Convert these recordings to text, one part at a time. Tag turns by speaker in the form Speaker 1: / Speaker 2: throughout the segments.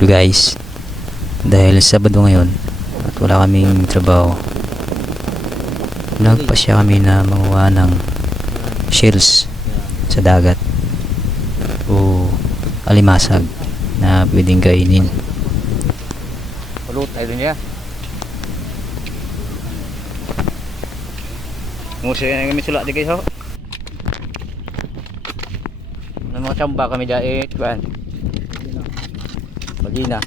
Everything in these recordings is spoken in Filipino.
Speaker 1: people guys. Dahil Sabado ngayon at wala kaming trabaho. Nagpasya kami na manguha ng shells sa dagat o alimasag na pwedeng kainin.
Speaker 2: Pulot, ayun niya. Nguso yan kami sulak di kayo. Ng mga tsamba kami dahil, kuan. Bagina.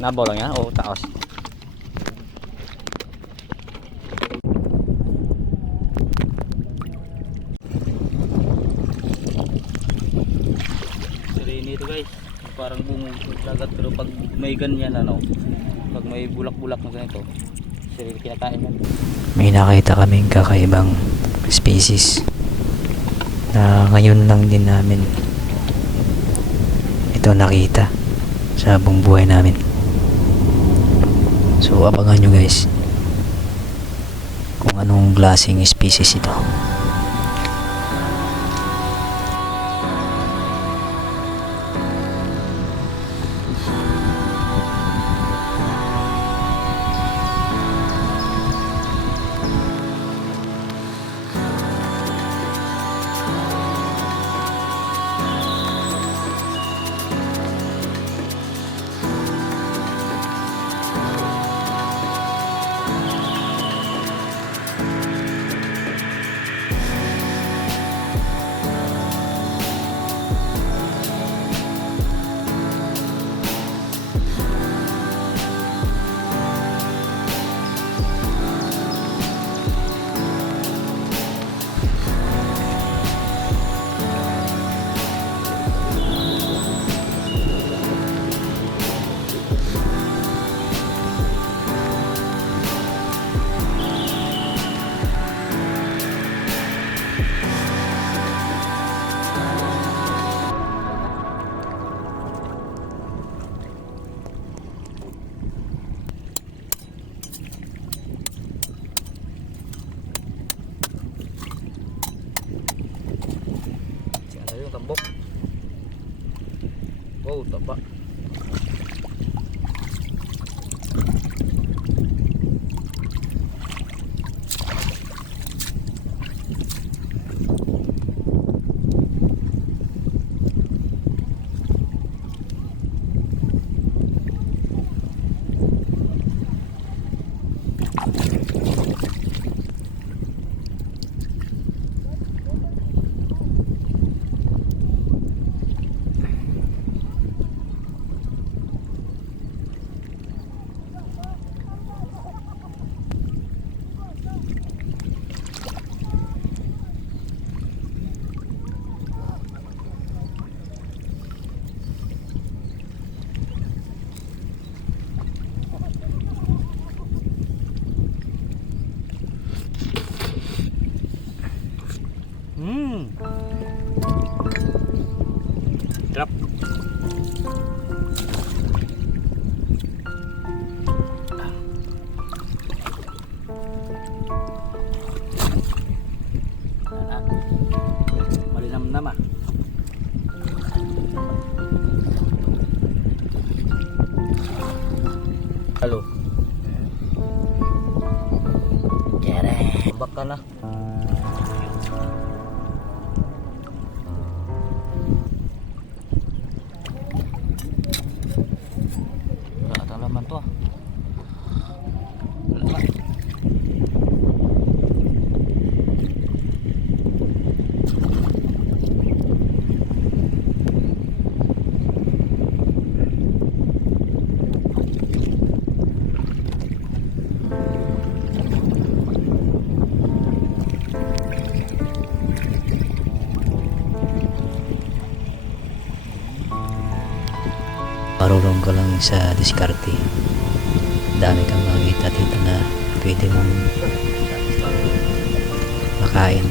Speaker 2: Nabaw lang yan o taos. Serene ito guys. Parang bungog ng dagat pero pag may ganyan ano, pag may bulak-bulak na ganito, serene kinakain yan.
Speaker 1: May nakita kaming kakaibang species na ngayon lang din namin ito nakita sa buong buhay namin. So abangan nyo guys kung anong klaseng species ito. Lang sa diskarte. Dami kang makikita dito na pwede mong makain.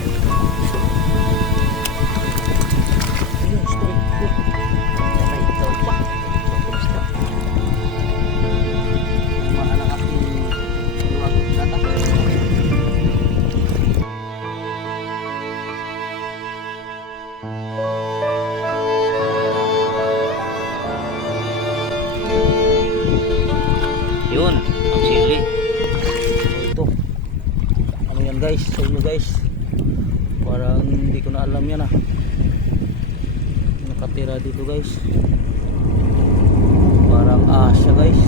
Speaker 2: Guys parang hindi ko na alam yan ah nakatira dito guys parang asya guys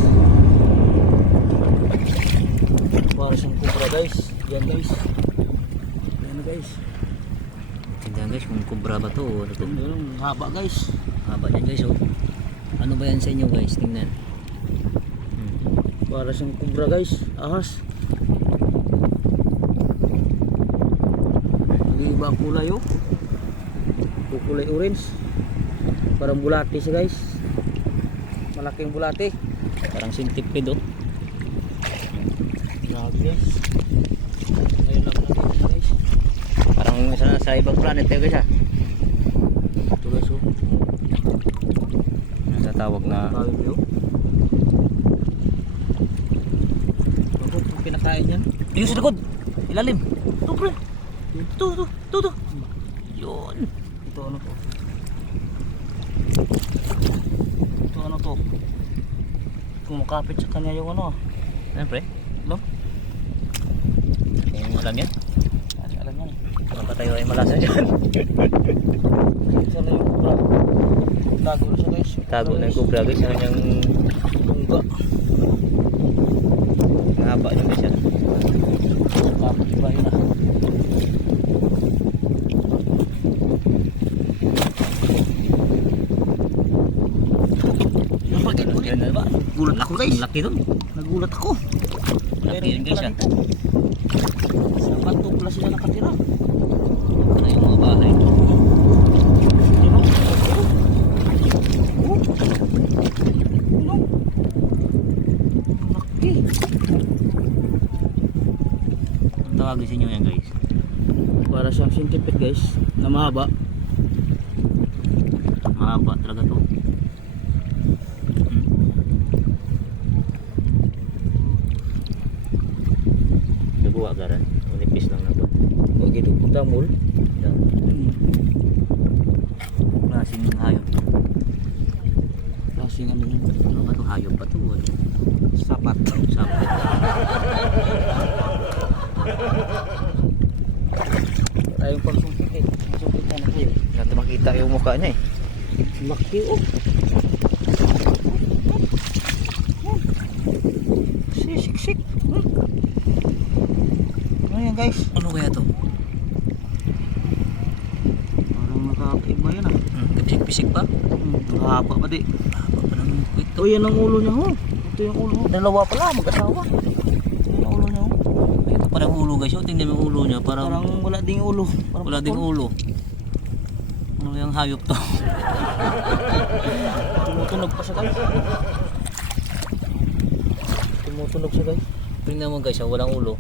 Speaker 2: parang siyang kubra guys yan guys yan guys
Speaker 3: Tingnan guys kung kubra ba to o ano to.
Speaker 2: Haba guys
Speaker 3: Haba niyan guys oh. Ano ba yan sa inyo guys? Tingnan. Hmm.
Speaker 2: para siyang kubra guys ahas hindi ba ang kulay oh kulay orange parang bulati siya guys malaking bulati
Speaker 3: Parang centipede oh.
Speaker 2: grabe guys ngayon lang natin guys
Speaker 3: Parang sa, sa ibang planet tayo guys ah.
Speaker 2: ito guys oh
Speaker 3: Ang tatawag na
Speaker 2: tawag niyo kinakain yan
Speaker 3: Ayun sa likod. Ilalim. Ito pre. Ito, ito, ito, ito. Yun.
Speaker 2: ito ano to ito ano to kumakapit sa kanya yung ano ah
Speaker 3: Ano pre?
Speaker 2: no?
Speaker 3: Kung alam yan.
Speaker 2: Alam yan
Speaker 3: Baka tayo ay malasa dyan.
Speaker 2: Isa na yung kubra. Tago na siya guys.
Speaker 3: Tago na yung kubra guys. Ano yung
Speaker 2: Tungga.
Speaker 3: haba niya guys. Ano?
Speaker 2: Kapit ba yun ah. Yung pagkat ko
Speaker 3: Yun na ba?
Speaker 2: Gulat ako guys.
Speaker 3: Laki dun.
Speaker 2: Nagulat ako.
Speaker 3: Laki yun guys ah.
Speaker 2: Sa kanto pala sila nakatira.
Speaker 3: Ano yung mga bahay.
Speaker 2: Laki.
Speaker 3: Tawagin sa inyo yan guys.
Speaker 2: Para siyang centipede guys. Na mahaba.
Speaker 3: Mahaba talaga to. Naguha ka rin. Unipis lang na to.
Speaker 2: Huwag ito tamol.
Speaker 3: Yan. Klaseng hayop to.
Speaker 2: Klaseng ano yun.
Speaker 3: Ano ba to? Hayop pa to? Ano?
Speaker 2: Sapat.
Speaker 3: Sapat.
Speaker 2: Tayong pagsumpit eh. Pagsumpit na na kayo.
Speaker 3: Natin makita yung mukha niya eh.
Speaker 2: Laki oh. Sisik-sik. Hmm. Ano yan guys?
Speaker 3: Ano kaya to?
Speaker 2: Parang nakakaiba yan ah.
Speaker 3: Hmm, kapisik-pisik pa?
Speaker 2: Hmm. Haba pa di.
Speaker 3: Haba pa ng kwit to.
Speaker 2: Oh, yan ang ulo niya ho. Ito yung ulo. Dalawa pala, mag-asawa. Ito yung ulo niya ho.
Speaker 3: Ito parang ulo guys. Oh, tingnan mo yung ulo niya. Parang,
Speaker 2: Parang wala ding ulo. Parang
Speaker 3: wala ding ulo. Ano yung hayop to?
Speaker 2: Tumutunog pa siya guys. Tumutunog siya guys.
Speaker 3: Tingnan mo guys, oh, walang ulo.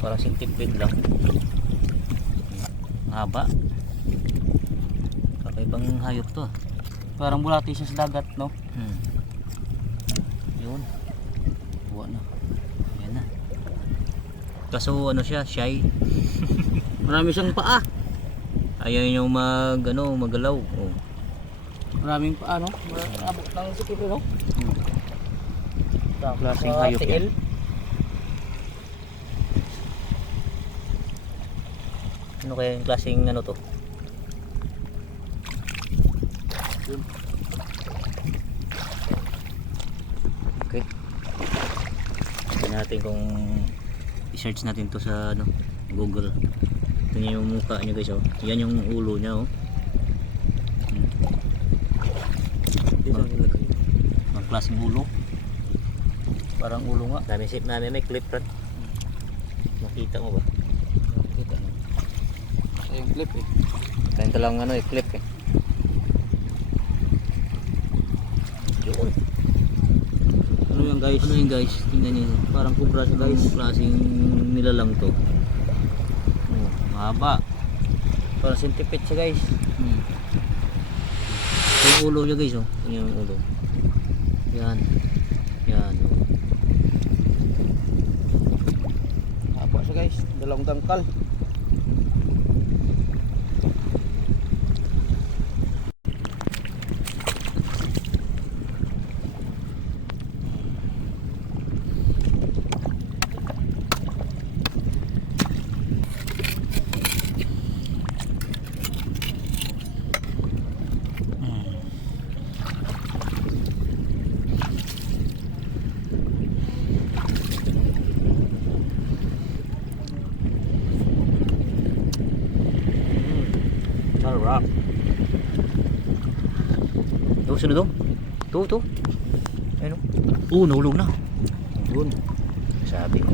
Speaker 3: Parang centipede lang. Ang haba. Kakaibang hayop to. ah.
Speaker 2: Parang bulati siya sa dagat, no?
Speaker 3: Hmm. Yun. Buwa na. Yan na. Kaso ano siya, shy.
Speaker 2: Marami siyang paa.
Speaker 3: Ayaw niyo mag, ano, magalaw. Oh.
Speaker 2: Maraming paa, no? Abot ng sikip, no?
Speaker 3: Hmm. Klaseng hayop
Speaker 2: tiil.
Speaker 3: Ano kaya yung klaseng ano to? Okay. Tingnan natin kung i-search natin to sa ano, Google. Ito niya yung mukha niya guys oh. Yan yung ulo niya oh. Hmm.
Speaker 2: Ilagay.
Speaker 3: Ang klaseng ulo.
Speaker 2: Parang ulo nga.
Speaker 3: Dami sip namin may clip rat. Makita mo ba?
Speaker 2: Kita niyo. Ito yung clip eh.
Speaker 3: Kain lang ano eh, clip eh. Yun.
Speaker 2: Ano yan guys?
Speaker 3: Ano yun guys? Tingnan niyo.
Speaker 2: Parang kubra siya
Speaker 3: Guys, klaseng nilalang to.
Speaker 2: Oh, mahaba. Parang centipede siya guys.
Speaker 3: Hmm. Yung ulo niya guys oh. Ito yung ulo. Yan. Yan.
Speaker 2: Mahaba siya guys. Dalawang dangkal.
Speaker 3: Ito, sunod oh. Ito, ito. Ayun oh. Oo, nahulog na. Yun. Sabi ko.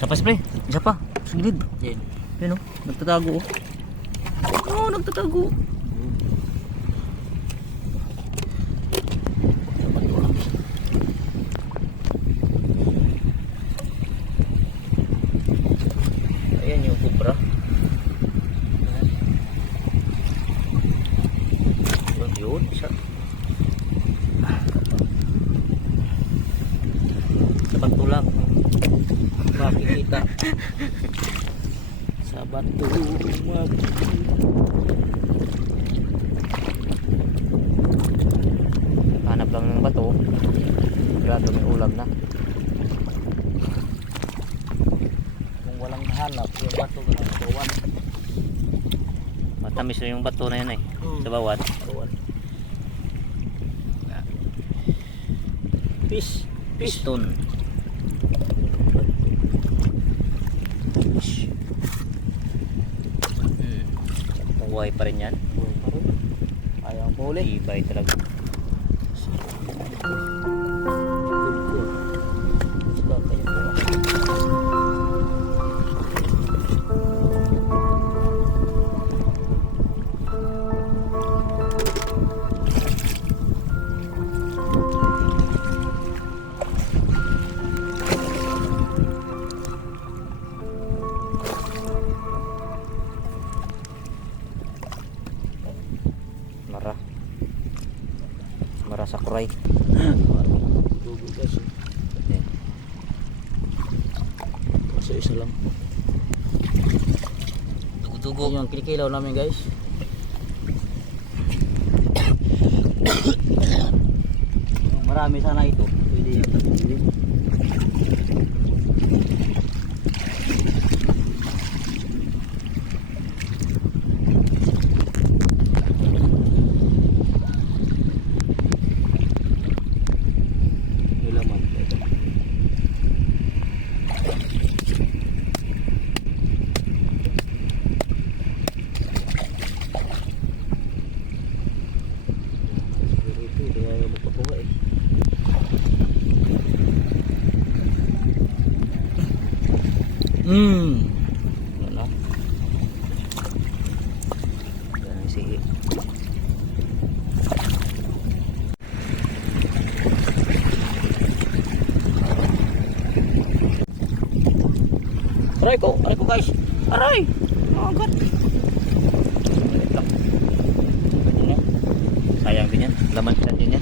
Speaker 3: Isa pa, spray. Isa pa. Sa gilid.
Speaker 2: Yan.
Speaker 3: Ayun oh. Nagtatago oh. Oo, oh, nagtatago. Ayan yung kubra. Yun, yun. Isa. Sa pagtulak.
Speaker 2: Makikita. Sa bato makikita.
Speaker 3: Hanap lang ng bato. Grado may ulam na.
Speaker 2: Kung walang hanap, yung bato lang bawan.
Speaker 3: Matamis na yung bato na yun eh.
Speaker 2: Hmm.
Speaker 3: Sa bawat.
Speaker 2: Bawan. Fish. Fish.
Speaker 3: Piston. Hmm. Buhay pa rin yan.
Speaker 2: Buhay pa rin. Ayaw mo uli.
Speaker 3: Ibay talaga. Ayan.
Speaker 2: Kaso isa lang.
Speaker 3: Dugo-dugo.
Speaker 2: Yan kinikilaw namin guys. Marami sana ito. Pwede yan. Pwede. May laman. Siguro ito, hindi ayaw magpakuha eh.
Speaker 3: Hmm. Ano? Sige.
Speaker 2: Aray ko, aray ko guys. Aray!
Speaker 3: Pwede na. Sayang din yan. Laman siya din